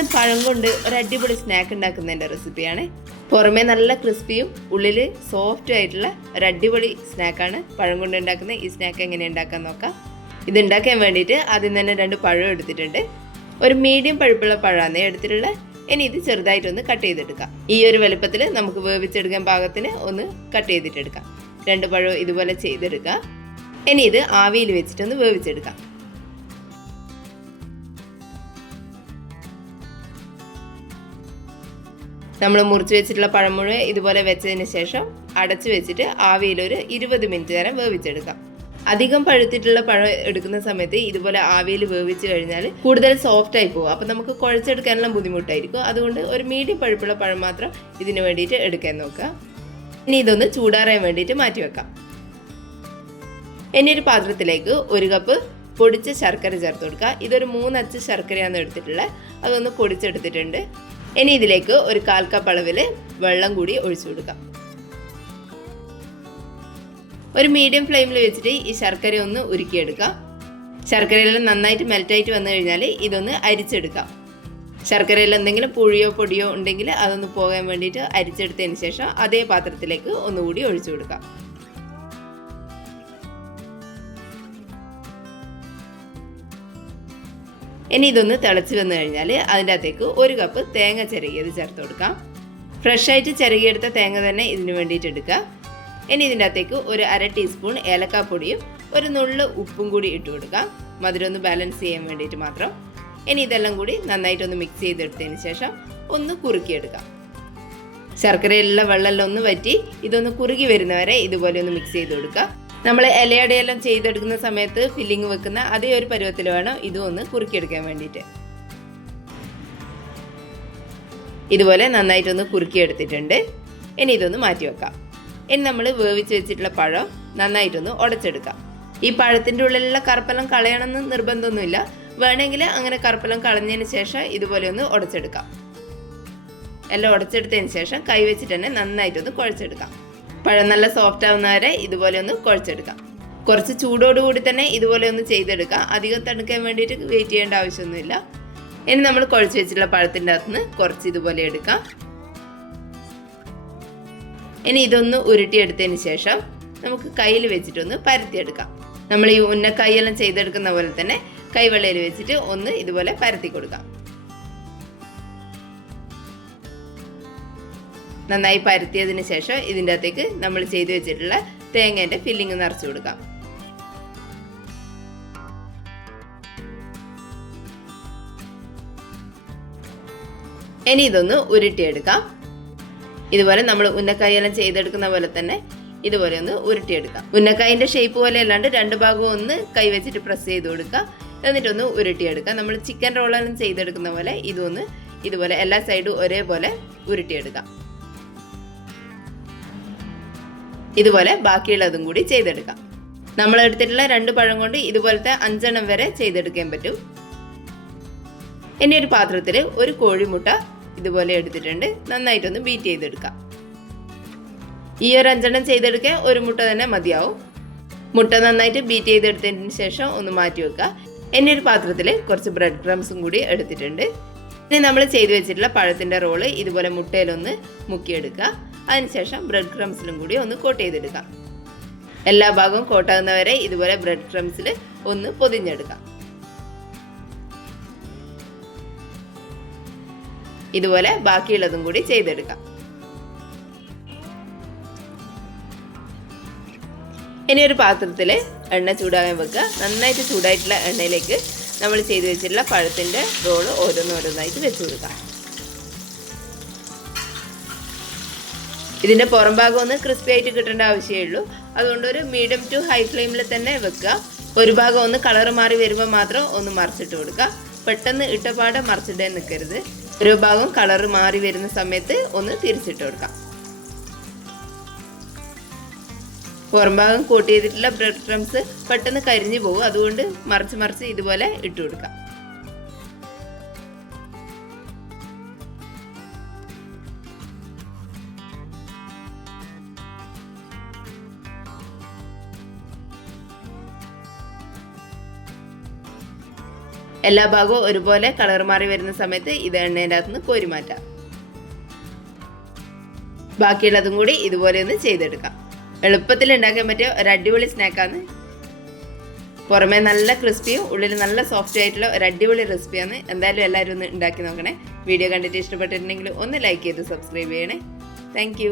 ഇന്ന് പഴം കൊണ്ട് ഒരു അടിപൊളി സ്നാക്ക് ഉണ്ടാക്കുന്നതിൻ്റെ റെസിപ്പിയാണ്. പുറമേ നല്ല ക്രിസ്പിയും ഉള്ളിൽ സോഫ്റ്റും ആയിട്ടുള്ള ഒരു അടിപൊളി സ്നാക്കാണ് പഴം കൊണ്ട് ഉണ്ടാക്കുന്നത്. ഈ സ്നാക്ക് എങ്ങനെ ഉണ്ടാക്കാൻ നോക്കാം. ഇത് ഉണ്ടാക്കാൻ വേണ്ടിയിട്ട് ആദ്യം തന്നെ 2 പഴം എടുത്തിട്ടുണ്ട്. ഒരു മീഡിയം പഴുപ്പുള്ള പഴമാണ് എടുത്തിട്ടുള്ളത്. ഇനി ഇത് ചെറുതായിട്ടൊന്ന് കട്ട് ചെയ്തെടുക്കാം. ഈ ഒരു വലുപ്പത്തിൽ നമുക്ക് വേവിച്ചെടുക്കാൻ പാകത്തിന് ഒന്ന് കട്ട് ചെയ്തിട്ടെടുക്കാം. 2 പഴം ഇതുപോലെ ചെയ്തെടുക്കാം. ഇനി ഇത് ആവിയിൽ വെച്ചിട്ടൊന്ന് വേവിച്ചെടുക്കാം. നമ്മൾ മുറിച്ച് വെച്ചിട്ടുള്ള പഴം മുഴുവൻ ഇതുപോലെ വെച്ചതിന് ശേഷം അടച്ചു വെച്ചിട്ട് ആവിയിൽ ഒരു 20 മിനിറ്റ് നേരം വേവിച്ചെടുക്കാം. അധികം പഴുത്തിട്ടുള്ള പഴം എടുക്കുന്ന സമയത്ത് ഇതുപോലെ ആവിയിൽ വേവിച്ച് കഴിഞ്ഞാൽ കൂടുതൽ സോഫ്റ്റ് ആയി പോകും. അപ്പം നമുക്ക് കുഴച്ചെടുക്കാനുള്ള ബുദ്ധിമുട്ടായിരിക്കും. അതുകൊണ്ട് ഒരു മീഡിയം പഴുപ്പുള്ള പഴം മാത്രം ഇതിന് വേണ്ടിയിട്ട് എടുക്കാൻ നോക്കുക. ഇനി ഇതൊന്ന് ചൂടാറാൻ വേണ്ടിയിട്ട് മാറ്റി വെക്കാം. ഇനി ഒരു പാത്രത്തിലേക്ക് 1 കപ്പ് പൊടിച്ച ശർക്കര ചേർത്ത് കൊടുക്കുക. ഇതൊരു 3 അച്ച് ശർക്കരയാണ് എടുത്തിട്ടുള്ളത്. അതൊന്ന് പൊടിച്ചെടുത്തിട്ടുണ്ട്. ഇനി ഇതിലേക്ക് ഒരു 1/4 കപ്പ് അളവിൽ വെള്ളം കൂടി ഒഴിച്ചു കൊടുക്കാം. ഒരു മീഡിയം ഫ്ലെയിമിൽ വെച്ചിട്ട് ഈ ശർക്കര ഒന്ന് ഉരുക്കിയെടുക്കാം. ശർക്കരയെല്ലാം നന്നായിട്ട് മെൽറ്റായിട്ട് വന്നു കഴിഞ്ഞാൽ ഇതൊന്ന് അരിച്ചെടുക്കാം. ശർക്കരയിൽ എന്തെങ്കിലും പുളിയോ പൊടിയോ ഉണ്ടെങ്കിൽ അതൊന്ന് പോകാൻ വേണ്ടിയിട്ട് അരിച്ചെടുത്തതിന് ശേഷം അതേ പാത്രത്തിലേക്ക് ഒന്നുകൂടി ഒഴിച്ചു കൊടുക്കാം. ഇനി ഇതൊന്ന് തിളച്ച് വന്നു കഴിഞ്ഞാൽ അതിൻ്റെ അകത്തേക്ക് 1 കപ്പ് തേങ്ങ ചിരകിയത് ചേർത്ത് കൊടുക്കാം. ഫ്രഷായിട്ട് ചിരകിയെടുത്ത തേങ്ങ തന്നെ ഇതിന് വേണ്ടിയിട്ട് എടുക്കുക. ഇനി ഇതിൻ്റെ അകത്തേക്ക് ഒരു 1/2 ടീസ്പൂൺ ഏലക്കാപ്പൊടിയും ഒരു നുള്ള് ഉപ്പും കൂടി ഇട്ട് കൊടുക്കാം. മധുരം ഒന്ന് ബാലൻസ് ചെയ്യാൻ വേണ്ടിയിട്ട് മാത്രം. ഇനി ഇതെല്ലാം കൂടി നന്നായിട്ടൊന്ന് മിക്സ് ചെയ്തെടുത്തതിന് ശേഷം ഒന്ന് കുറുക്കിയെടുക്കാം. ശർക്കരയിലുള്ള വെള്ളമെല്ലാം ഒന്ന് വറ്റി ഇതൊന്ന് കുറുകി വരുന്നവരെ ഇതുപോലെ ഒന്ന് മിക്സ് ചെയ്ത് കൊടുക്കുക. നമ്മൾ ഇലയടയെല്ലാം ചെയ്തെടുക്കുന്ന സമയത്ത് ഫില്ലിങ് വെക്കുന്ന അതേ ഒരു പരുവത്തിൽ വേണം ഇതും ഒന്ന് കുറുക്കിയെടുക്കാൻ വേണ്ടിയിട്ട്. ഇതുപോലെ നന്നായിട്ടൊന്ന് കുറുക്കിയെടുത്തിട്ടുണ്ട്. ഇനി ഇതൊന്ന് മാറ്റി വെക്കാം. ഇനി നമ്മൾ വേവിച്ച് വെച്ചിട്ടുള്ള പഴം നന്നായിട്ടൊന്ന് ഉടച്ചെടുക്കാം. ഈ പഴത്തിൻ്റെ ഉള്ളിലുള്ള കറുപ്പെല്ലാം കളയണമെന്ന് നിർബന്ധമൊന്നുമില്ല. വേണമെങ്കിൽ അങ്ങനെ കറുപ്പെല്ലാം കളഞ്ഞതിന് ശേഷം ഇതുപോലെ ഒന്ന് ഉടച്ചെടുക്കാം. എല്ലാം ഉടച്ചെടുത്തതിന് ശേഷം കൈ വെച്ചിട്ട് തന്നെ നന്നായിട്ടൊന്ന് കുഴച്ചെടുക്കാം. പഴം നല്ല സോഫ്റ്റ് ആവുന്നവരെ ഇതുപോലെ ഒന്ന് കുഴച്ചെടുക്കാം. കുറച്ച് ചൂടോടുകൂടി തന്നെ ഇതുപോലെ ഒന്ന് ചെയ്തെടുക്കാം. അധികം തണുക്കാൻ വേണ്ടിയിട്ട് വെയിറ്റ് ചെയ്യേണ്ട ആവശ്യമൊന്നുമില്ല. ഇനി നമ്മൾ കുഴച്ച് വെച്ചിട്ടുള്ള പഴത്തിൻ്റെ അകത്തുനിന്ന് കുറച്ച് ഇതുപോലെ എടുക്കാം. ഇനി ഇതൊന്ന് ഉരുട്ടിയെടുത്തതിന് ശേഷം നമുക്ക് കയ്യിൽ വെച്ചിട്ടൊന്ന് പരത്തിയെടുക്കാം. നമ്മൾ ഈ ഉന്നക്കായെല്ലാം ചെയ്തെടുക്കുന്ന പോലെ തന്നെ കൈവെള്ളയിൽ വെച്ചിട്ട് ഒന്ന് ഇതുപോലെ പരത്തി കൊടുക്കാം. നന്നായി പരത്തിയതിന് ശേഷം ഇതിൻ്റെ അകത്തേക്ക് നമ്മൾ ചെയ്ത് വെച്ചിട്ടുള്ള തേങ്ങേൻ്റെ ഫില്ലിങ് നിറച്ചു കൊടുക്കാം. ഇനി ഇതൊന്ന് ഉരുട്ടിയെടുക്കാം. ഇതുപോലെ നമ്മൾ ഉന്നക്കായെല്ലാം ചെയ്തെടുക്കുന്ന പോലെ തന്നെ ഇതുപോലെ ഒന്ന് ഉരുട്ടിയെടുക്കാം. ഉന്നക്കായിൻ്റെ ഷേപ്പ് പോലെ അല്ലാണ്ട് 2 ഭാഗവും ഒന്ന് കൈ വെച്ചിട്ട് പ്രസ് ചെയ്ത് കൊടുക്കുക. എന്നിട്ടൊന്ന് ഉരുട്ടിയെടുക്കുക. നമ്മൾ ചിക്കൻ റോളെല്ലാം ചെയ്തെടുക്കുന്ന പോലെ ഇതൊന്ന് ഇതുപോലെ എല്ലാ സൈഡും ഒരേപോലെ ഉരുട്ടിയെടുക്കാം. ഇതുപോലെ ബാക്കിയുള്ളതും കൂടി ചെയ്തെടുക്കാം. നമ്മൾ എടുത്തിട്ടുള്ള 2 പഴം കൊണ്ട് ഇതുപോലത്തെ 5 എണ്ണം വരെ ചെയ്തെടുക്കാൻ പറ്റും. ഇനി ഒരു പാത്രത്തിൽ ഒരു കോഴിമുട്ട ഇതുപോലെ എടുത്തിട്ടുണ്ട്. നന്നായിട്ടൊന്ന് ബീറ്റ് ചെയ്തെടുക്കാം. ഈ ഒരു 5 എണ്ണം ചെയ്തെടുക്കാൻ ഒരു മുട്ട തന്നെ മതിയാവും. മുട്ട നന്നായിട്ട് ബീറ്റ് ചെയ്തെടുത്തതിന് ശേഷം ഒന്ന് മാറ്റി വെക്കുക. ഇനി ഒരു പാത്രത്തിൽ കുറച്ച് ബ്രെഡ് ക്രംസും കൂടി എടുത്തിട്ടുണ്ട്. ഇനി നമ്മൾ ചെയ്തു വെച്ചിട്ടുള്ള പഴത്തിൻ്റെ റോള് ഇതുപോലെ മുട്ടയിലൊന്ന് മുക്കിയെടുക്കുക. അതിനുശേഷം ബ്രെഡ് ക്രംസിലും കൂടി ഒന്ന് കോട്ട് ചെയ്തെടുക്കാം. എല്ലാ ഭാഗവും കോട്ടാകുന്നവരെ ഇതുപോലെ ബ്രെഡ് ക്രംസിൽ ഒന്ന് പൊതിഞ്ഞെടുക്കാം. ഇതുപോലെ ബാക്കിയുള്ളതും കൂടി ചെയ്തെടുക്കാം. ഇനി ഒരു പാത്രത്തിൽ എണ്ണ ചൂടാകാൻ വെക്കുക. നന്നായിട്ട് ചൂടായിട്ടുള്ള എണ്ണയിലേക്ക് നമ്മൾ ചെയ്തു വെച്ചിട്ടുള്ള പഴത്തിൻ്റെ റോള് ഓരോന്നോരോന്നായിട്ട് വെച്ച് കൊടുക്കാം. ഇതിൻ്റെ പുറം ഭാഗം ഒന്ന് ക്രിസ്പി ആയിട്ട് കിട്ടേണ്ട ആവശ്യമേ ഉള്ളൂ. അതുകൊണ്ട് ഒരു മീഡിയം ടു ഹൈ ഫ്ലെയിമിൽ തന്നെ വെക്കുക. ഒരു ഭാഗം ഒന്ന് കളർ മാറി വരുമ്പോൾ മാത്രം ഒന്ന് മറിച്ചിട്ട് കൊടുക്കുക. പെട്ടെന്ന് ഇട്ടപാടെ മറിച്ചിട്ടേ നിൽക്കരുത്. ഒരു ഭാഗം കളർ മാറി വരുന്ന സമയത്ത് ഒന്ന് തിരിച്ചിട്ട് കൊടുക്കാം. പുറം ഭാഗം കോട്ട് ചെയ്തിട്ടുള്ള ബ്രെഡ് ക്രംസ് പെട്ടെന്ന് കരിഞ്ഞു പോകും. അതുകൊണ്ട് മറിച്ച് ഇതുപോലെ ഇട്ട് കൊടുക്കാം. എല്ലാ ഭാഗവും ഒരുപോലെ കളർ മാറി വരുന്ന സമയത്ത് ഇത് എണ്ണേൻ്റെ അകത്തുനിന്ന് കോരി മാറ്റാം. ബാക്കിയുള്ളതും കൂടി ഇതുപോലെ ഒന്ന് ചെയ്തെടുക്കാം. എളുപ്പത്തിൽ ഉണ്ടാക്കാൻ പറ്റിയ ഒരു അടിപൊളി സ്നാക്കാണ്. പുറമേ നല്ല ക്രിസ്പിയും ഉള്ളിൽ നല്ല സോഫ്റ്റ് ആയിട്ടുള്ള ഒരു അടിപൊളി റെസിപ്പിയാണ്. എന്തായാലും എല്ലാവരും ഒന്ന് ഉണ്ടാക്കി നോക്കണേ. വീഡിയോ കണ്ടിട്ട് ഇഷ്ടപ്പെട്ടിട്ടുണ്ടെങ്കിൽ ഒന്ന് ലൈക്ക് ചെയ്ത് സബ്സ്ക്രൈബ് ചെയ്യണേ. താങ്ക്